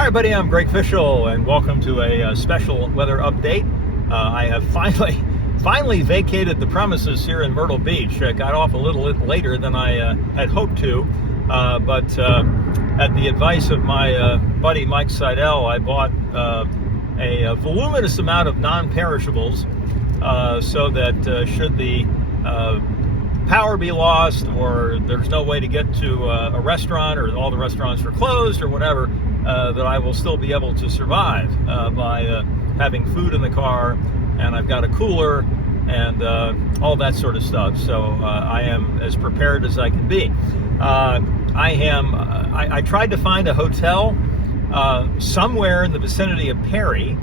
Hi everybody, I'm Greg Fishel and welcome to a special weather update. I have finally vacated the premises here in Myrtle Beach. I got off a little later than I had hoped to, but at the advice of my buddy Mike Seidel, I bought a voluminous amount of non-perishables so that should the power be lost or there's no way to get to a restaurant or all the restaurants are closed or whatever, that I will still be able to survive by having food in the car, and I've got a cooler and all that sort of stuff. So I am as prepared as I can be. I tried to find a hotel somewhere in the vicinity of Perry,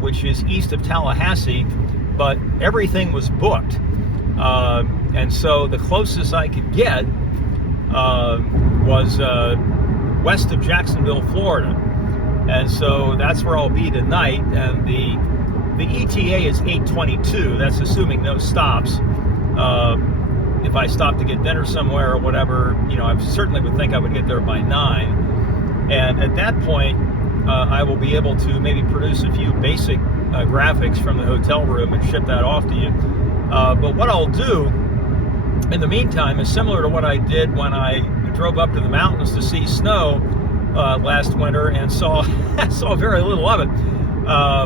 which is east of Tallahassee, but everything was booked. And so the closest I could get was west of Jacksonville, Florida. And so that's where I'll be tonight. And the ETA is 8:22. That's assuming no stops. If I stop to get dinner somewhere or whatever, I certainly would think I would get there by 9. And at that point, I will be able to maybe produce a few basic graphics from the hotel room and ship that off to you. But what I'll do in the meantime is similar to what I did when I drove up to the mountains to see snow last winter and saw very little of it.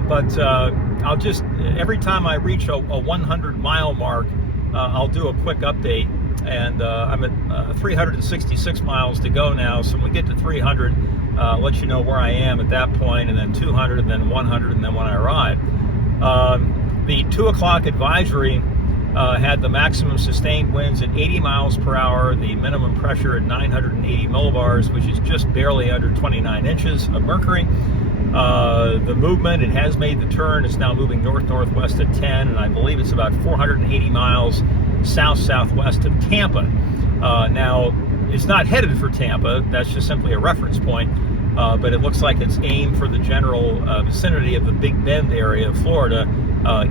But I'll just, every time I reach a 100-mile mark, I'll do a quick update. And I'm at 366 miles to go now. So when we get to 300, I'll let you know where I am at that point, and then 200, and then 100, and then when I arrive. The 2 o'clock advisory had the maximum sustained winds at 80 miles per hour, the minimum pressure at 980 millibars, which is just barely under 29 inches of mercury. The movement, it has made the turn, it's now moving north-northwest at 10, and I believe it's about 480 miles south-southwest of Tampa. Now, it's not headed for Tampa, that's just simply a reference point, but it looks like it's aimed for the general vicinity of the Big Bend area of Florida,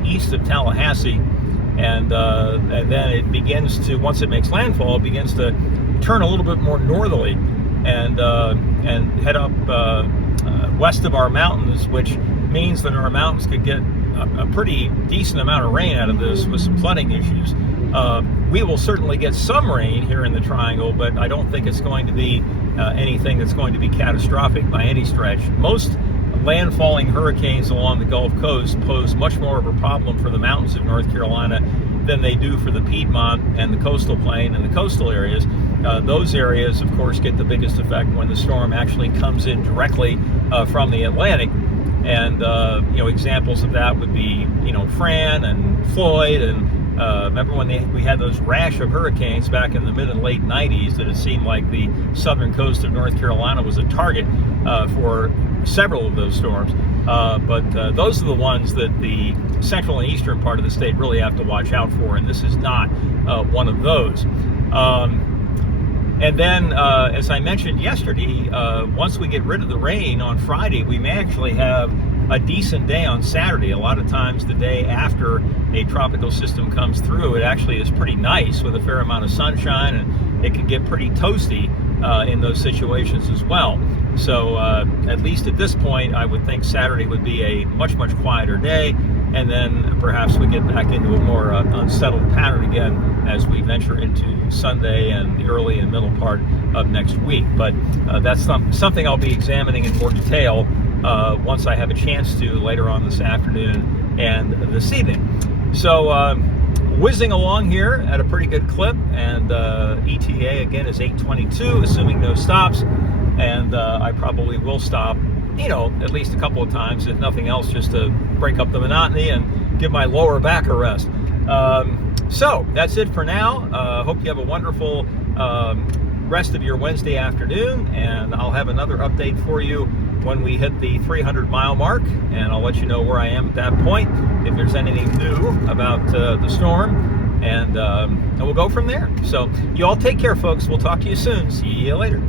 east of Tallahassee. And then it begins to, once it makes landfall, it begins to turn a little bit more northerly and head up west of our mountains, which means that our mountains could get a pretty decent amount of rain out of this with some flooding issues. We will certainly get some rain here in the Triangle, but I don't think it's going to be anything that's going to be catastrophic by any stretch. Most landfalling hurricanes along the Gulf Coast pose much more of a problem for the mountains of North Carolina than they do for the Piedmont and the coastal plain and the coastal areas. Those areas, of course, get the biggest effect when the storm actually comes in directly from the Atlantic. And examples of that would be Fran and Floyd, and remember when we had those rash of hurricanes back in the mid and late 90s, that it seemed like the southern coast of North Carolina was a target for several of those storms. But those are the ones that the central and eastern part of the state really have to watch out for, and this is not one of those. And then, as I mentioned yesterday, once we get rid of the rain on Friday, we may actually have a decent day on Saturday. A lot of times the day after a tropical system comes through, it actually is pretty nice with a fair amount of sunshine, and it can get pretty toasty in those situations as well. So at least at this point, I would think Saturday would be a much quieter day, and then perhaps we get back into a more unsettled pattern again as we venture into Sunday and the early and middle part of next week. But that's something I'll be examining in more detail once I have a chance to later on this afternoon and this evening. So whizzing along here at a pretty good clip, and ETA again is 8:22, assuming no stops. And I probably will stop, at least a couple of times, if nothing else, just to break up the monotony and give my lower back a rest. So that's it for now. Hope you have a wonderful rest of your Wednesday afternoon, and I'll have another update for you when we hit the 300-mile mark, and I'll let you know where I am at that point, if there's anything new about the storm, and we'll go from there. So you all take care, folks. We'll talk to you soon. See you later.